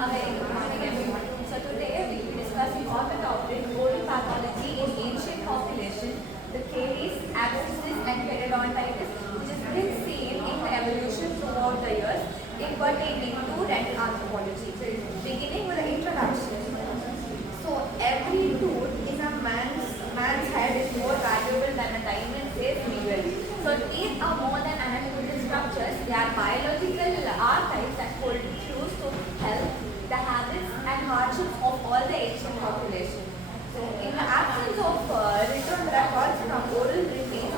A very good morning, everyone. So today we will be discussing on the topic oral pathology in ancient population, the caries, abscesses, and periodontitis, which has been seen in the evolution throughout the years, pertaining to dental anthropology. Beginning with the introduction. So every tooth in a man's head is more valuable than a diamond says jewel. So teeth are more than anatomical structures; they are biological archives that hold clues to health, the habits and hardships of all the ancient population. So in the absence of written records from oral remains,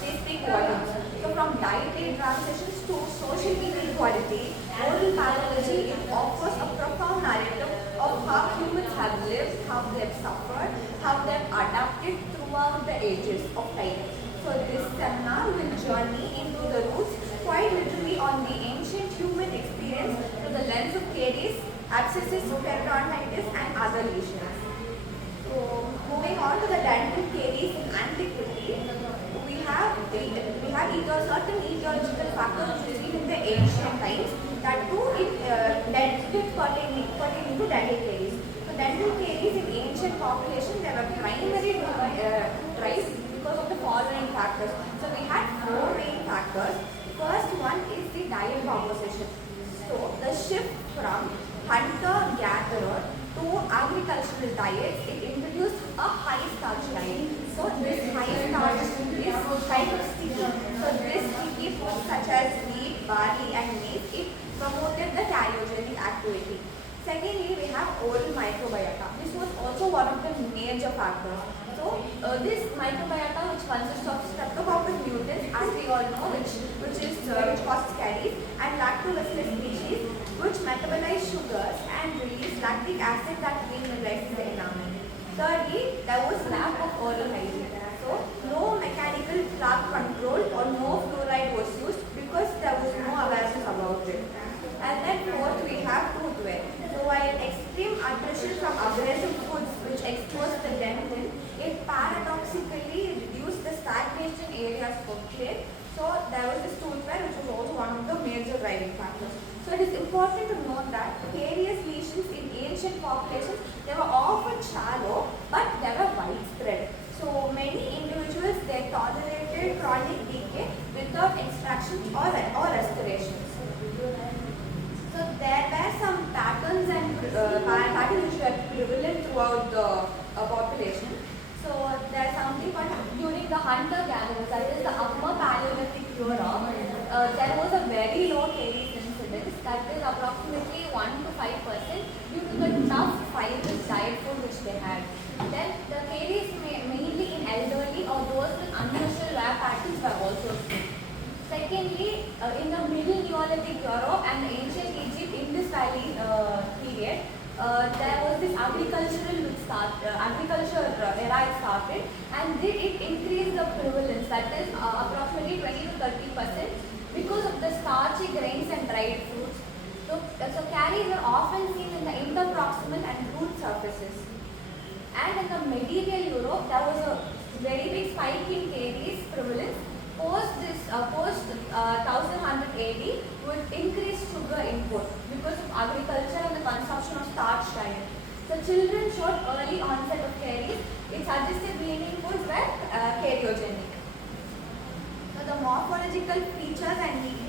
they speak volumes. So from dietary transitions to social inequality, oral pathology offers a profound narrative of how humans have lived, how they have suffered, how they have adapted throughout the ages of time. So this seminar will journey into the roots quite literally on the ancient human experience through the lens of caries, abscesses, periodontitis and other lesions. So moving on to the dental caries in antiquity, we have certain etiological factors which is in the ancient times that too pertaining to dental caries. So dental caries in ancient population, they were primarily drive because of the following factors. So we had four main factors. First one is the diet composition. So the shift from hunter-gatherer to agricultural diets, it introduced a high starch diet. So this high starch is kind of sticky. So this sticky foods such as wheat, barley and maize, it promoted the cariogenic activity. Secondly, we have oral microbiota. This was also one of the major factors. So this microbiota, which consists of streptococcus mutans, as we all know, which causes caries, and lactobacillus species, which metabolize sugars and release lactic acid that remineralizes the enamel. Thirdly, there was lack of oral hygiene. So no mechanical plaque control or no fluoride was used because there was no awareness about it. And then fourth, we have tooth wear. So while extreme attrition from aggressive foods which expose the dentin, it paradoxically reduced the stagnation areas for clay. So there was this tooth wear which was also one of the major driving factors. So it is important to note that carious lesions in ancient populations, they were often shallow but they were widespread. So many individuals, they tolerated chronic decay without extraction or restorations. So there were some patterns which were prevalent throughout the population. So there is something called during the hunter-gatherers, that is the upper Paleolithic era, there was a very low caries incidence, that is approximately 1 to 5% due to the tough fibrous diet food which they had. Then the caries mainly in elderly or those with unusual wear patterns were also seen. Secondly, in the Middle Neolithic Europe and the ancient Egypt, Indus Valley period, there was this agriculture era started, and it increased the prevalence, that is approximately 20 to 30% because of the starchy grains and dried fruits. So caries are often seen in the interproximal and root surfaces. And in the medieval Europe, there was a very big spike in caries prevalence. Post 1100 AD with increased sugar input because of agriculture and the consumption of starch diet. So children showed early onset of caries. It suggested weaning foods were cariogenic. So the morphological features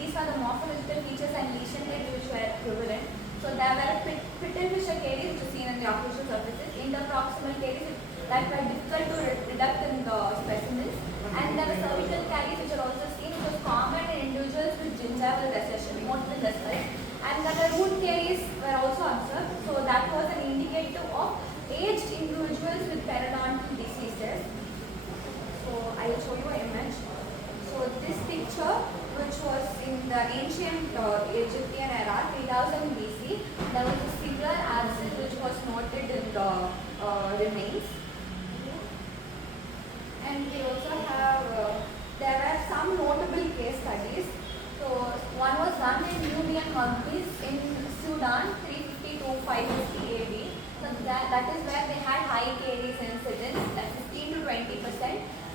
these are the morphological features and lesion types which were prevalent. So there were Pittelfisher caries which is seen in the occlusal surfaces, interproximal caries that were difficult to reduct in the specimens, and there were cervical caries which are also seen, which was common in individuals with gingival recession, more than the size, and that the root caries were also observed. So that was an indicator of aged individuals with periodontal diseases. So I will show you an image. So this picture, which was in the ancient Egyptian era, 3000 BC, there was a singular abscess which was noted in the remains. And we also have, there were some notable case studies. So one was done in Nubian monkeys in Sudan, 350 to 550 AD. So that is where they had high caries incidence, that 15 to 20%.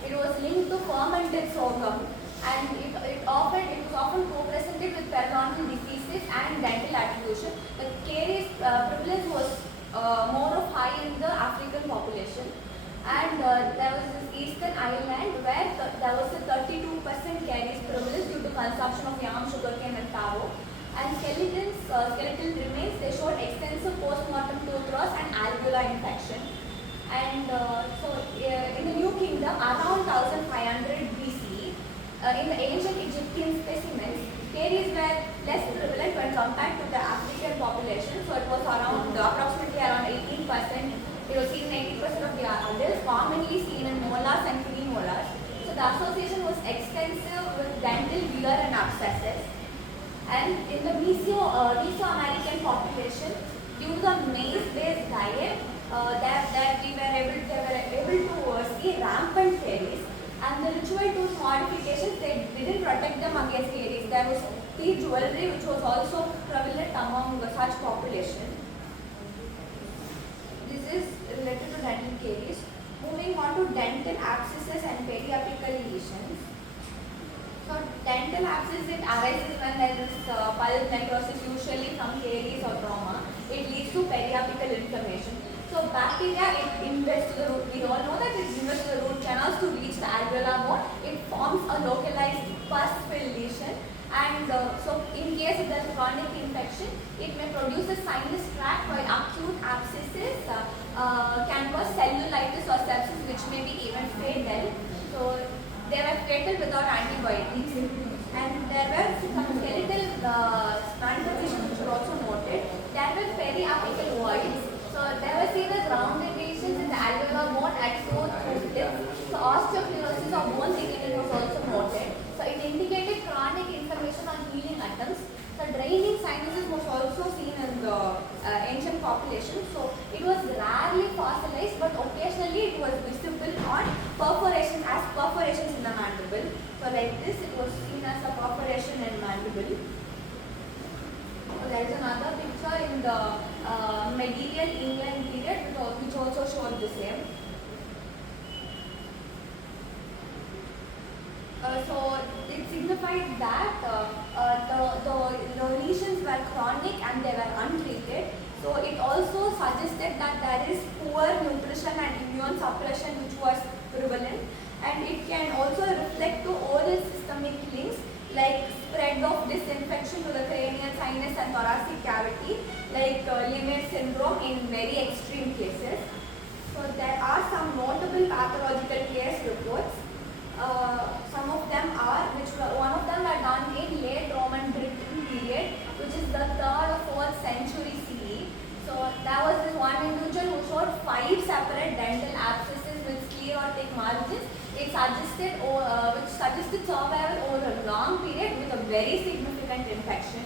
It was linked to fermented sorghum, and it was often co-presented with periodontal diseases and dental attribution. The caries prevalence was more of high in the African population. And there was this eastern island where there was a 32% caries prevalence due to consumption of yam, sugarcane and taro. And skeletal remains, they showed extensive post-mortem tooth loss and alveolar infection. And in the New Kingdom, around 1500 BCE, in the ancient Egyptian specimens, caries were less prevalent when compared to the African population. So it was approximately around 18%. It was seen in 80% of the adults, commonly seen in molars and premolars. So the association was extensive with dental wear and abscesses. And in the Mesoamerican population, due to the maize-based diet, they were able to see rampant caries. And the ritual tooth modifications, they didn't protect them against caries. There was teeth jewelry which was also prevalent among such population. This is related to dental caries. Moving on to dental abscesses and periapical lesions. So dental abscess, it arises when there is pulp necrosis, usually from caries or trauma. It leads to periapical inflammation. So bacteria, it invests the root. We all know that it invests the root canals to reach the alveolar bone. It forms a localized pus-filled lesion. And so in case if there is chronic infection, it may produce a sinus tract, while acute abscesses can cause cellulitis or sepsis, which may be even fatal. So they were treated without antibiotics. And there were some skeletal manifestations which were also noted. There were periapical voids. So they were seen as rounded lesions in the alveolar bone at both root tips. So osteoclerosis or bone thickening was also noted. So it indicated chronic inflammation on healing attempts. So draining sinuses was also seen in the ancient population. So it was rarely fossilized, but occasionally it was visible on perforations in the mandible. So like this, it was seen as a perforation in mandible. So there is another picture in the medieval England period which also showed the same. So it signified that the lesions were chronic and they were untreated. So it also suggested that there is poor nutrition and immune suppression which was prevalent, and it can also reflect to oral systemic links like spread of disinfection to the cranial sinus and thoracic cavity, like Limit syndrome in very extreme cases. So there are some notable pathological case reports. Some of them are, one of them are done in late Roman Britain period, which is the 3rd or 4th century CE. So there was this one individual who showed 5 separate dental abscesses with sclerotic margins. It suggested, which suggested survival over a long period with a very significant infection.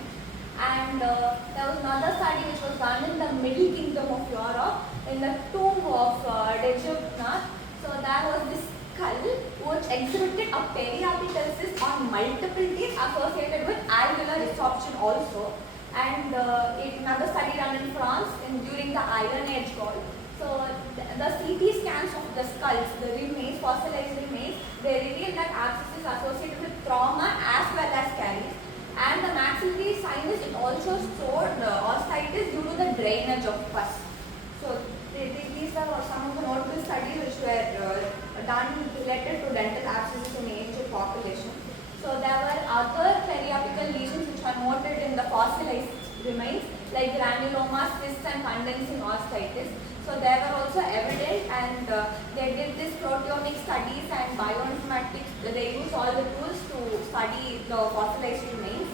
And there was another study which was done in the Middle Kingdom of Europe in the tomb of Dejeuner. So there was this skull which exhibited a periapical cyst on multiple teeth associated with alveolar resorption also. And another study done in France during the Iron Age call. So the CT scans of the skulls, the remains, fossilized remains, they reveal that abscesses associated with trauma as well as caries. And the maxillary sinus, it also showed osteitis due to the drainage of pus. So these are some of the notable studies which were done related to dental abscesses in ancient population. So there were other periapical lesions which are noted in the fossilized remains like granulomas, cysts and condensing osteitis. So they were also evident, and they did this proteomic studies and bioinformatics. They used all the tools to study the fossilized remains.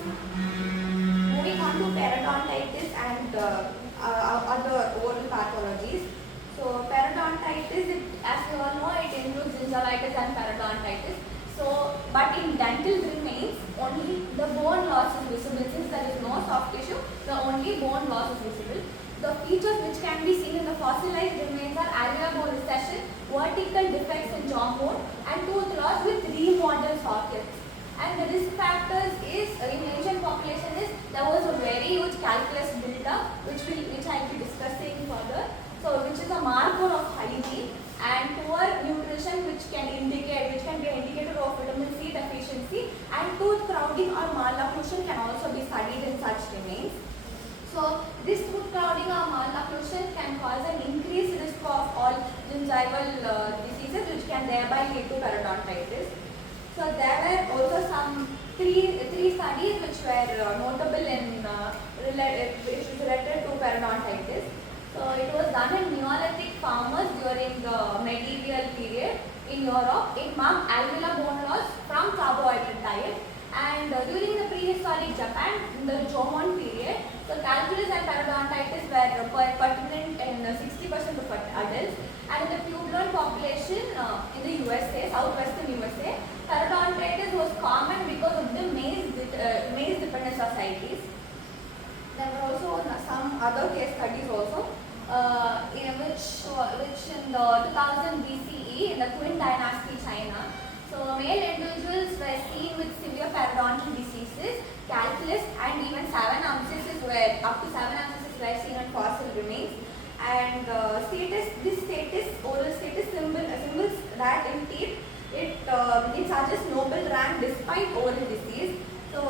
Moving on to periodontitis and other oral pathologies. So periodontitis, as you all know, it includes gingivitis and periodontitis. So, but in dental remains, only the bone loss is visible. Since there is no soft tissue, the only bone loss is visible. The features which can be seen in the fossilized remains are alveolar bone recession, vertical defects in jaw bone, and tooth loss with remodeled sockets. And the risk factors is in ancient population is there was a very huge calculus built up, which I will be discussing further. So, which is a marker of hygiene, and poor nutrition, which can be an indicator of vitamin C deficiency, and tooth crowding or malocclusion can also be studied in such remains. So this tooth crowding or can cause an increased risk of all gingival diseases, which can thereby lead to periodontitis. So there were also some three studies which were notable in which is related to periodontitis. So it was done in Neolithic farmers during the medieval period in Europe. It marked alveolar bone loss from carbohydrate diet. And during the prehistoric Japan, in the Jomon period, so calculus and periodontitis were pertinent in 60% of adults. And in the puebloid population in the USA, southwestern USA, periodontitis was common because of the maize-dependent societies. There were also some other case studies also, which in the 2000 BCE in the Qin dynasty China. So male individuals were seen with severe periodontal diseases, calculus, and even 7 abscesses were up to 7 abscesses were seen on fossil remains. And oral status symbols that in teeth it suggests noble rank despite oral disease. So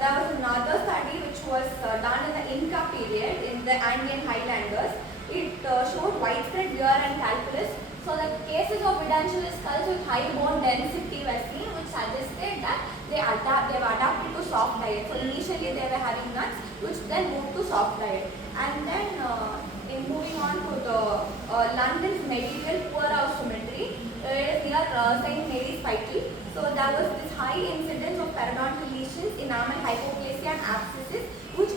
there was another study which was done in the Inca period in the Andean highlanders. It showed widespread wear and calculus. So the cases of edentulous skulls with high bone density were seen, which suggested that they were adapted to soft diet. So initially they were having nuts, which then moved to soft diet. And then in moving on to the London's medieval poorhouse cemetery, it is near St. Mary's Spital. So there was this high incidence of periodontal lesions, enamel hypoplasia and abscesses, which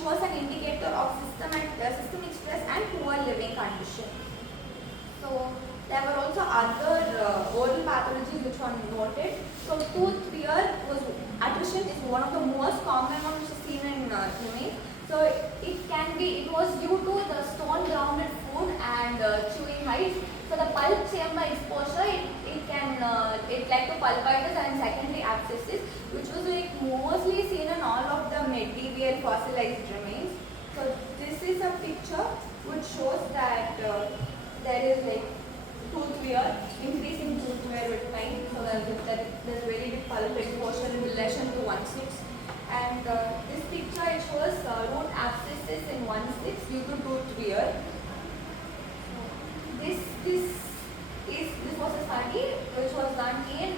was an indicator of systemic stress and poor living condition. So there were also other oral pathologies which were noted. So tooth wear attrition is one of the most common ones seen in humans. So it was due to the stone grounded food and chewing heights. So the pulp chamber exposure it led to pulpitis and secondary abscesses, which was mostly seen in all of the medieval fossilized remains. So this is a picture which shows that there is tooth wear, increasing tooth wear with time. So there's very big pulp exposure in relation to 1/6. And this picture it shows root abscesses in 1/6 due to tooth wear. This was a study which was done in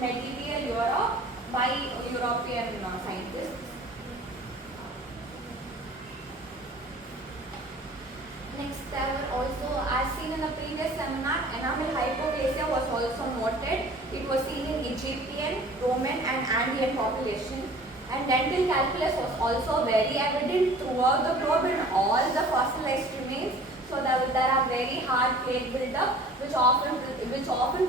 medieval Europe by European scientists. Next, there were also, as seen in the previous seminar, enamel hypoplasia was also noted. It was seen in Egyptian, Roman and Andean population. And dental calculus was also very evident throughout the globe in all the fossilized remains. So there are very hard plate buildup which often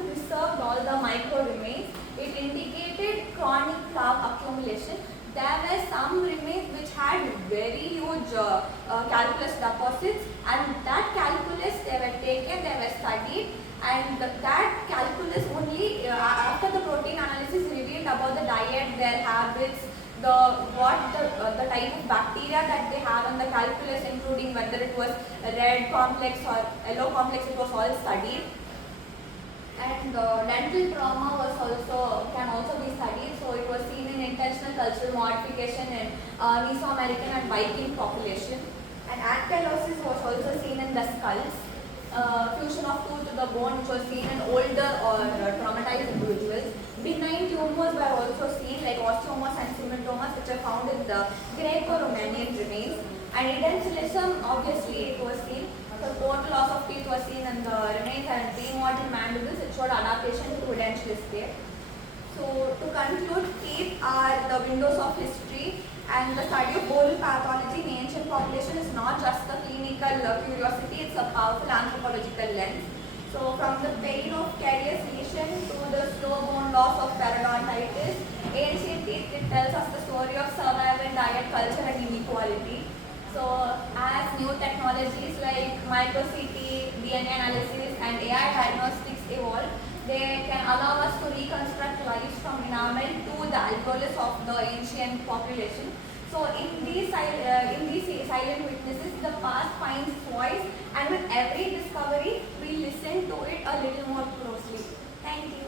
preserved all the micro remains. It indicated chronic plaque accumulation. There were some remains which had very huge calculus deposits, and that calculus they were taken, they were studied, and that calculus only after the protein analysis revealed about the diet, their habits, the type of bacteria that they have on the calculus, including whether it was red complex or yellow complex, it was all studied. And dental trauma can also be studied. So it was seen in intentional cultural modification in Mesoamerican and Viking population. And ankylosis was also seen in the skulls. Fusion of tooth to the bone, which was seen in older or traumatized individuals. Benign tumors were also seen, like osteomas and cematomas, which are found in the Greco-Romanian remains. And edentulism, obviously, it was seen. So total loss of teeth was seen in the remains, and pre-modern mandibles, it showed adaptation to edentulous state. So to conclude, teeth are the windows of history, and the study of oral pathology in ancient population is not just a clinical curiosity, it's a powerful anthropological lens. So from the pain of Caries lesion to the slow bone loss of periodontitis, ancient teeth, it tells us the story of survival, diet, culture and inequality. So as new technologies like micro-CT, DNA analysis and AI diagnostics evolve, they can allow us to reconstruct lives from enamel to the alveolus of the ancient population. So in these silent witnesses, the past finds its voice, and with every discovery, we listen to it a little more closely. Thank you.